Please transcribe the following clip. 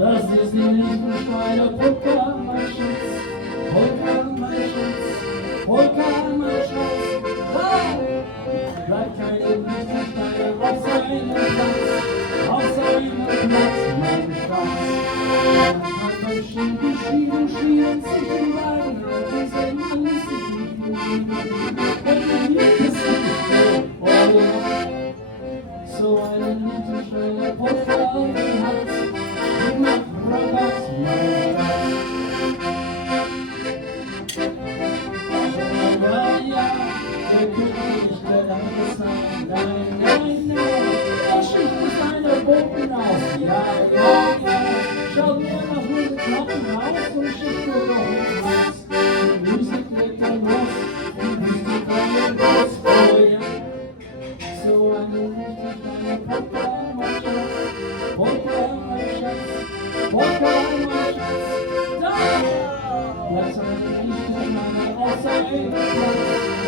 Das ist die Lichtensteiner Polka, mein Schatz. Polka, mein Schatz. Polka, mein Schatz. Ah! Bleibt keine Lichtensteiner auf seinem Platz. Auf seinem Platz, mein Schatz. Hat man schon geschieden, schieden sich im Wein. Und sein Mann ist sich nicht so eine Lichtensteiner Polka hat, die macht Rabatt, mein Schatz. Ja, der König der Erde sein, nein, nein, nein, er schießt seine Bogen aus, ja, ja, ja, schaut nur nach Hose Knochen raus und schickt nur noch raus. Die Musik legt dann los, die Musik kann los, oh ja. So eine Lichtensteiner Polka, mein Schatz, Polka, mein Schatz, Polka, mein Schatz, da! Lass eine Lichtensteiner auf seinem Platz.